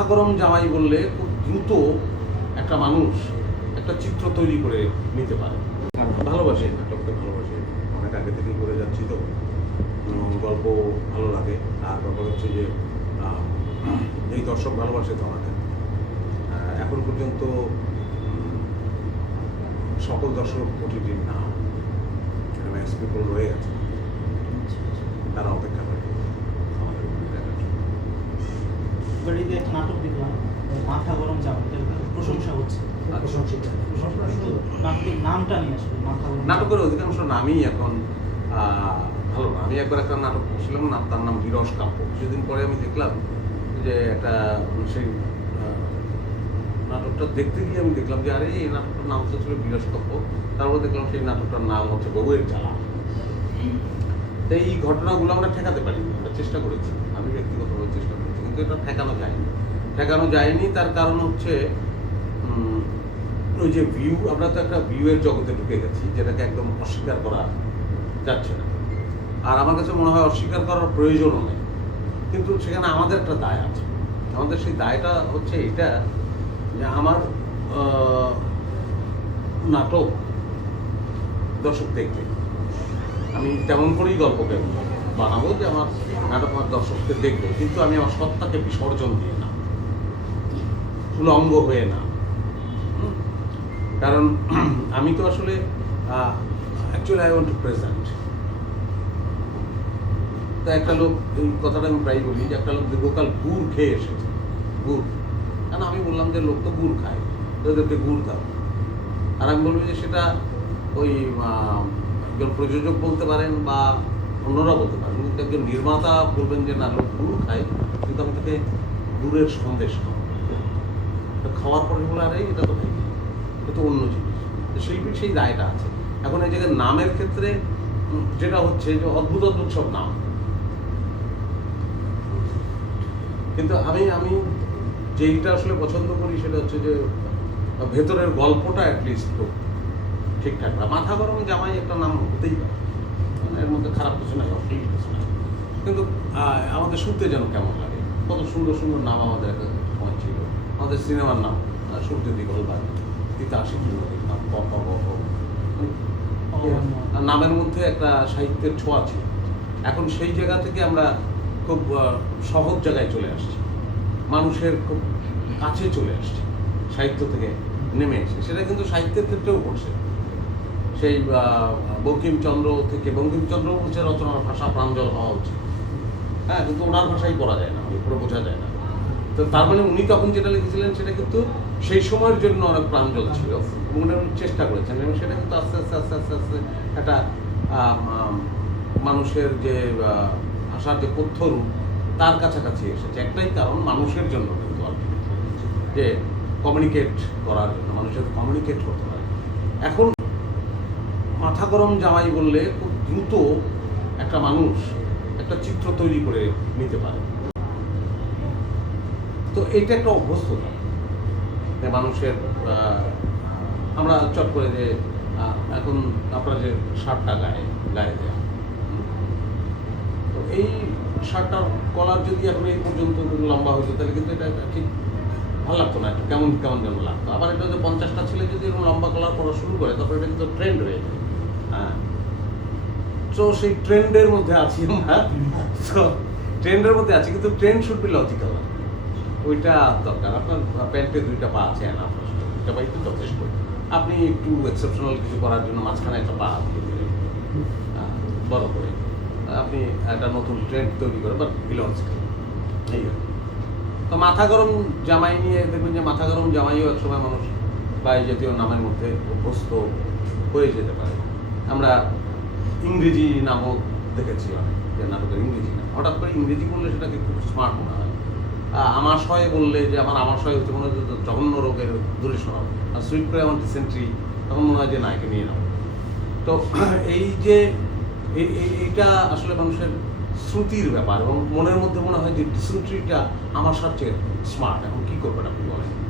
মাথা গরম জামাই বললে খুব দ্রুত একটা মানুষ একটা চিত্র তৈরি করে নিতে পারে। ভালোবাসি নাটকটা ভালোবাসি। অনেক আগে থেকেই করে যাচ্ছি তো। গল্প ভালো লাগে। আর ব্যাপার হচ্ছে যে এই দর্শক ভালোবাসে তো আহ, এখন পর্যন্ত সকল দর্শক ওটিটি না এখানে এক্সপিপল রয়ে গেছে। তারা অপেক্ষা করে আমাদের movie দেখার জন্য। একটা নাটক দেখলাম মাথা গরম এটার প্রশংসা হচ্ছে। নাটকের নামটা নিয়ে আসলে মাথা গরম নাটকের অধিকাংশ নামই এখন ভালো না। আমি একবার একটা নাটক করছিলাম না তার নাম বিরস কাব্য কিছুদিন পরে আমি দেখলাম যে একটা সেই নাটকটা দেখতে গিয়ে আমি দেখলাম যে আরে এই নাটকটার নাম তো ছিল বিরস কাব্য তারপর দেখলাম সেই নাটকটার নাম হচ্ছে বউয়ের জ্বালা। তো এই ঘটনাগুলো আমরা ঠেকাতে পারি, আমরা চেষ্টা করেছি, আমি ব্যক্তিগতভাবে চেষ্টা করেছি, কিন্তু এটা ঠেকানো যায়নি। ঠেকানো যায়নি, তার কারণ হচ্ছে ওই যে ভিউ আমরা তো একটা ভিউয়ের জগতে ঢুকে গেছি, যেটাকে একদম অস্বীকার করা যাচ্ছে না। আর আমার কাছে মনে হয় অস্বীকার করার প্রয়োজনও নেই। কিন্তু সেখানে আমাদের একটা দায় আছে। আমাদের সেই দায়টা হচ্ছে এটা যে আমার নাটক দর্শক দেখবে আমি তেমন করেই গল্পকে বানাবো যে আমার নাটক আমার দর্শককে দেখবে, কিন্তু আমি আমার সত্তাকে বিসর্জন দিয়ে না। উলঙ্গ হয়ে না। কারণ আমি তো আসলে actually I want to present তা একটা লোক, এই কথাটা আমি প্রায় বলি যে একটা লোক দীর্ঘকাল গুড় খেয়ে এসেছে। গুড়। কারণ আমি বললাম যে লোক তো গুড় খায় ওদেরকে গুড় দাও আর আমি বলব যে সেটা ওই একজন প্রযোজক বলতে পারেন বা অন্যরা বলতে পারেন, কিন্তু একজন নির্মাতা বলবেন যে, না, লোক গুড় খায়, কিন্তু আমি তাকে গুড়ের সন্দেশ খাওয়া খাওয়ার পরে বলে, আরে, এটা তো খাই এটা তো অন্য জিনিস। শিল্পীর সেই দায়টা আছে। এখন এই জায়গায় নামের ক্ষেত্রে যেটা হচ্ছে যে অদ্ভুত অদ্ভুত সব নাম। কিন্তু আমি আমি যেইটা আসলে পছন্দ করি, সেটা হচ্ছে যে, ভেতরের গল্পটা অ্যাটলিস্ট হোক ঠিকঠাক না। মাথা গরম জামাই একটা নাম হতেই পারে। মানে এর মধ্যে খারাপ কিছু নাই অশ্লীল কিছু নাই। কিন্তু আমাদের শুনতে যেন কেমন লাগে? কত সুন্দর সুন্দর নাম আমাদের একটা সময় ছিল। আমাদের সিনেমার নাম সূর্য দিগল বা তিতাশিক নদীর নাম। আর? নামের মধ্যে একটা সাহিত্যের ছোঁয়া ছিল। এখন সেই জায়গা থেকে আমরা খুব সহজ জায়গায় চলে আসছি। মানুষের খুব কাছে চলে আসছে। সাহিত্য থেকে নেমে এসে। সেটা কিন্তু সাহিত্যের ক্ষেত্রেও ঘটছে। সেই বঙ্কিমচন্দ্র থেকে বঙ্কিমচন্দ্র বলছে রচনার ভাষা প্রাঞ্জল হওয়া উচিত। হ্যাঁ কিন্তু ওনার ভাষাই পড়া যায় না পুরো বোঝা যায় না। তো তার মানে উনি তখন যেটা লিখেছিলেন, সেটা কিন্তু সেই সময়ের জন্য অনেক প্রাঞ্জল ছিল উনি চেষ্টা করেছেন এবং সেটা কিন্তু আস্তে আস্তে আস্তে আস্তে আস্তে একটা মানুষের যে ভাষার যে কথ্য রূপ তার কাছাকাছি এসেছে। একটাই কারণ, মানুষের জন্য কিন্তু ultimately। যে কমিউনিকেট করার জন্য, মানুষের কমিউনিকেট করতে পারে এখন মাথা গরম জামাই বললে খুব দ্রুত একটা মানুষ একটা চিত্র তৈরি করে নিতে পারে। তো এটা একটা অভ্যস্ততা। মানুষের আমরা চট করে যে এখন আপনারা যে শার্টটা গায়ে গায়ে দেয়া। তো এই শার্টটার কলার যদি এখন এই পর্যন্ত লম্বা হতো তাহলে কিন্তু এটা ঠিক ভালো লাগতো না কেমন কেমন যেন লাগতো। আবার এটা যে পঞ্চাশটা ছেলে যদি এরকম লম্বা কলার পরা শুরু করে, তারপরে এটা কিন্তু ট্রেন্ড হয়ে যায়। তো সেই ট্রেন্ডের মধ্যে আছি আমরা। তো ট্রেন্ডের মধ্যে আছি, কিন্তু ট্রেন্ড শুড বি লজিক্যাল ওইটা দরকার। আপনার প্যান্টে দুইটা পা আছে, না? দুইটা পাই তো যথেষ্ট। আপনি একটু এক্সেপশনাল কিছু করার জন্য মাঝখানে একটা পা দিয়ে দিলেন। বড় করে। আপনি একটা নতুন ট্রেন্ড তৈরি করেন বাট ইলজিক্যাল এই তো মাথা গরম জামাই নিয়ে দেখবেন যে মাথা গরম জামাইও একসময় মানুষ বা এই জাতীয় নামের মধ্যে অভ্যস্ত হয়ে যেতে পারে। আমরা ইংরেজি নামও দেখেছি অনেক, যে নাটকের ইংরেজি নাম। হঠাৎ করে ইংরেজি বললে সেটাকে খুব স্মার্ট মনে হয়। আমাশয় বললে যে আমার আমাশয় হচ্ছে মনে হয় জঘন্য রোগের দূরে সরাও। আর সুইট করে আমার ডিসেন্ট্রি তখন মনে হয় যে নায়কে নিয়ে নাও। তো এই যে এই- এই- এইটা আসলে মানুষের শ্রুতির ব্যাপার এবং মনের মধ্যে মনে হয় যে ডিসেন্ট্রিটা আমার সবচেয়ে স্মার্ট এখন কী করবেন আপনি বলেন?